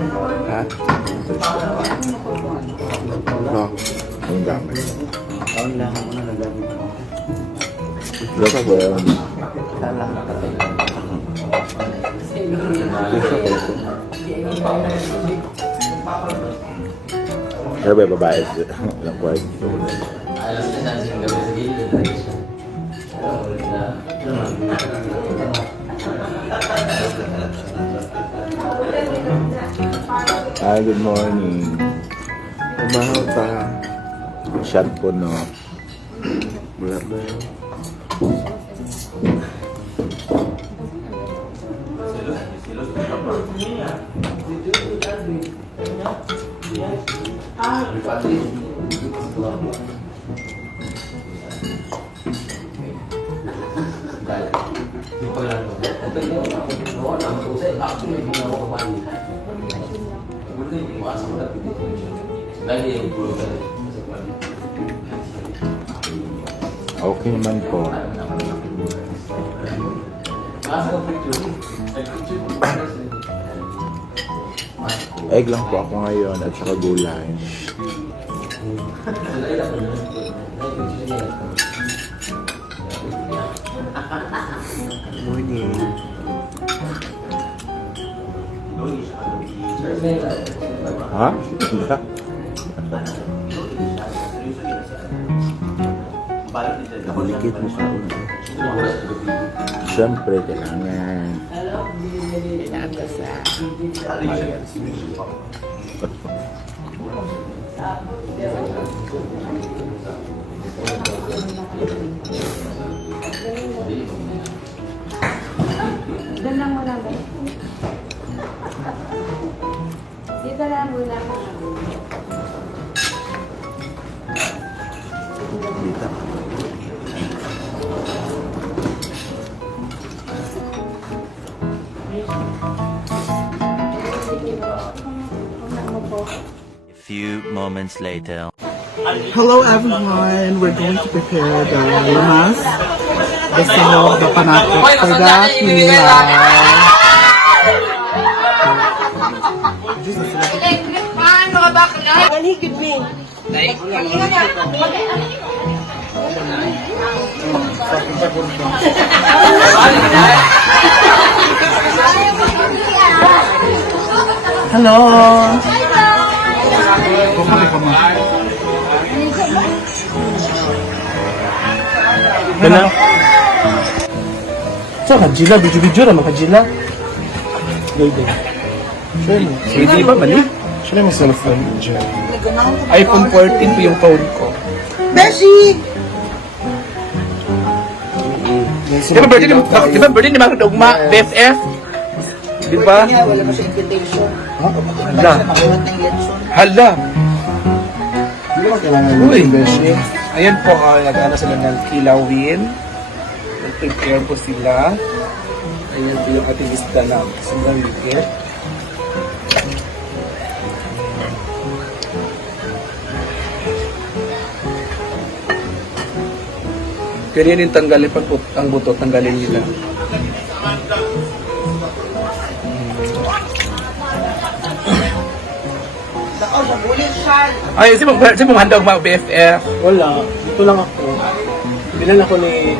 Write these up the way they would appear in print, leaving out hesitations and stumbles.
Ha? No. Ang dami. Taon lang ako na nagamit ko. Wala ka ba yan? Kala ka patay. Pero ba babae? Lang ko ay. Alam na saan siya gawin sa gilid. Hi, good morning. Umahaw pa. Shot po, no? Wala ba yun? Okay man po. Egg lang po ako ngayon at saka gulay. Morning. Ha? Nakalikit mo sa ulo. Siyempre, kailangan. Inakasa. Doon lang muna ba? Dito lang muna. Dito. A few moments later. Hello everyone! We're going to prepare the lamas, the sino, the panakot for the kinilaw. Hello! Ano? So, kajila, video-video naman kajila. Gayda. Sure mo. Hindi ba mali? Sure mo cellphone dyan. iPhone 14 po yung phone ko. Beshi! Di ba birthday ni Maro Dogma, BFF? Di ba? Wala mo sa invitation. Hala. Makuha ng election. Hala. Hindi mo kailangan Uy. Ayan po, nag-ano sila ng kilawin. Nag-prepare po sila. Ayan po yung ating isda na sinaligit. Ganyan yung tanggalin pag ang buto, tanggalin nila. Ay, si mong handog mga BFF. Wala, dito lang ako. Bilan ako ni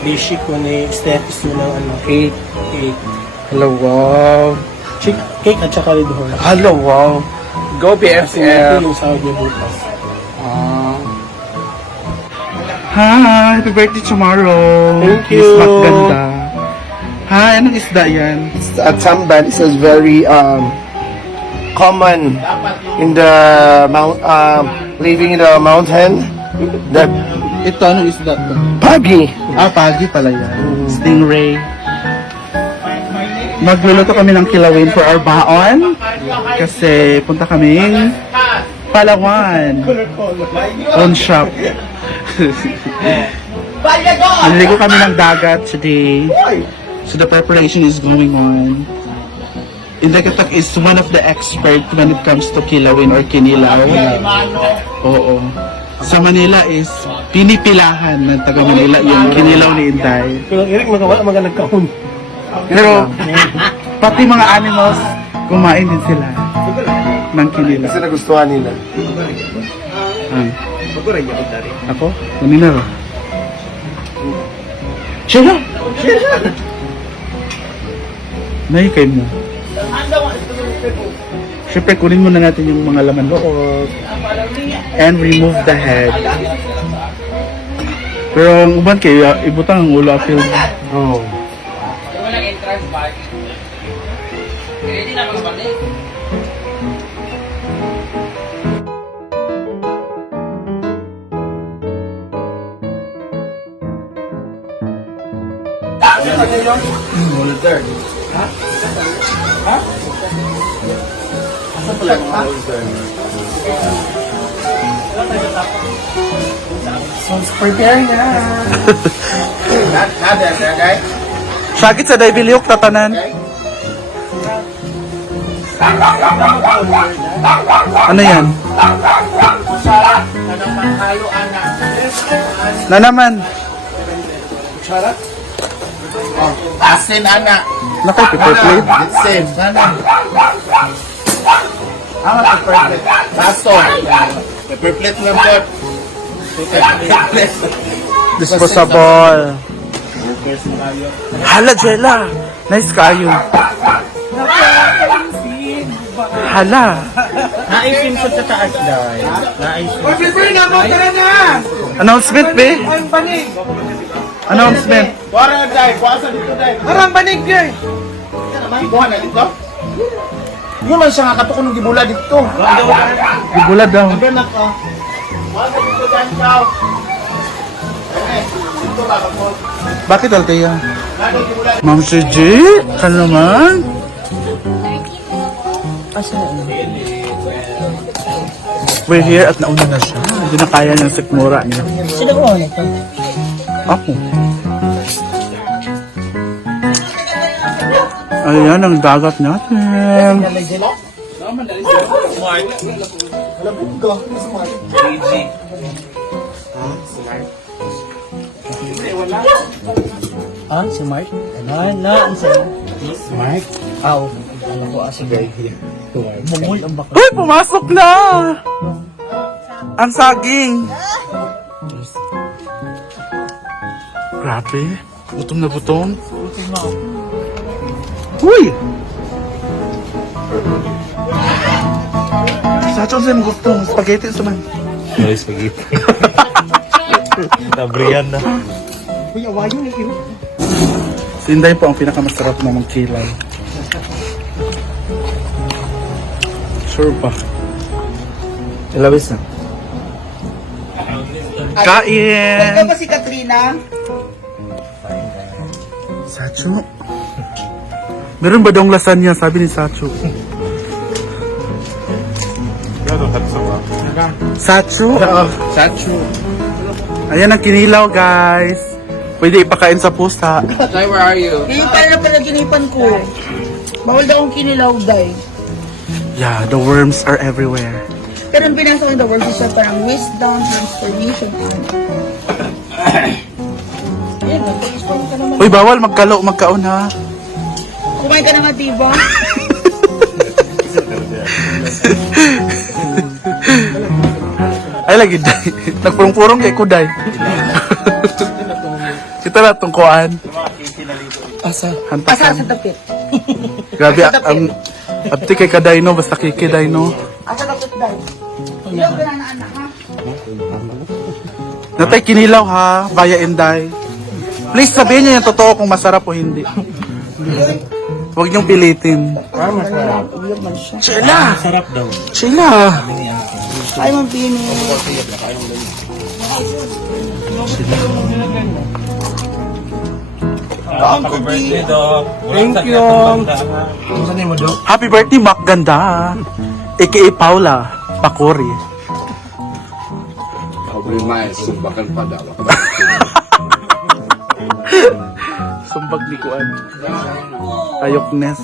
Bishi ko ni Steffis mo ng Cake. cake. Hello, wow. Cake at saka red horse. Hello, wow. Go Ito BFF. yung sahod niya bukas. Hi, happy birthday tomorrow. Thank you. Miss Maganda. Hi, anong isda yan? At Samban is very common in the living in the mountain. The Ito, anong isda to? pagi. Pagi pala yan. Stingray. Magluluto kami ng kilawin for our baon. Kasi punta kaming Palawan. On shop. Naliligo kami ng dagat today. So the preparation is going on. Indagatak is one of the expert when it comes to kilawin or kinilaw. Oo. Sa Manila is pinipilahan ng taga Manila yung kinilaw ni Inday. Pero Eric, wala mga nagkahon. Pero pati mga animals Kumain din sila ng kinilaw. Kasi nagustuhan nila. Ako? Kunin na ro. Shira! Naikay mo. Siyempre, kunin muna natin yung mga laman loob. And remove the head. Pero ang uban kayo, ibutang ang ulo apil. Oo. Sakit sa daibiliok tatanan. Ano yan? Na naman. Asin, anak. Nakay paper plate. Same. Sana. Ang pepper plate. Baso. Pepper plate lang po. Pepper plate. Disposable. Hala, Jella. Nice kayo. Hala. Naisim sa taas dahil. Announcement, be? Announcement. Wala na dahil. Kuwasa dito dahil. Parang banig eh. Buha na dito. Yun man siya nga katukon ng gibula dito. Gibulad daw. Sabi na ka. Wala dito dahil ikaw. Okay. Dito ba ako? Bakit Althea? Lalo gibula. Ma'am si G? Ka naman? We're here at nauna na siya. Hindi na kaya niyang sikmura niya. Sino ko ito? Ako. Ayan ang dagat natin. Ah, si Mark? Ano na? Ang sa'yo? Mark? Aw. Ano ko asi guy here? Mumul ang baka. Uy, pumasok na! Ang saging! Grabe. Gutom na gutom. Uy! Sa atin sa'yo gusto. Spaghetti sa man. May spaghetti. Nabriyan na. Uy, awayo na yun. Si Inday po ang pinakamasarap na magkilay. Sure pa. Ilawis na. Kain! Ikaw ba si Katrina? Sacho. Meron ba daw lasagna? Sabi ni Sacho. Sacho? Sachu. Ayan ang kinilaw, guys. Pwede ipakain sa pusa. Jai, where are you? Yung pala na pala ko. Bawal daw akong kinilaw, day. Yeah, the worms are everywhere. Pero ang binasa ko yung the word is parang wisdom, transformation. Ayan, mag-transform ka naman. Uy, bawal magkaon ha. Kumain ka na nga, diba? Ay, lagi, day. Nagpurong-purong kay Kuday. Kita na itong kuhaan. Asa sa Hantakan. tapit. Grabe, ang abti kay Kaday, no? Basta kay Kiday, no? Asa tapit, day. Ilaw ka na na, anak, ha? Natay kinilaw, ha? Via Inday. Please, sabihin niyo yung totoo kung masarap o hindi. Huwag niyong pilitin. Sheila! Sarap daw. Sheila! Ay, mabini. Happy birthday, Doc. Thank you. Happy birthday, Mac Ganda. A.K.A. Paula Pakori. Sumbakan pa daw. Sumbag ni Kuan. Ayok Nes.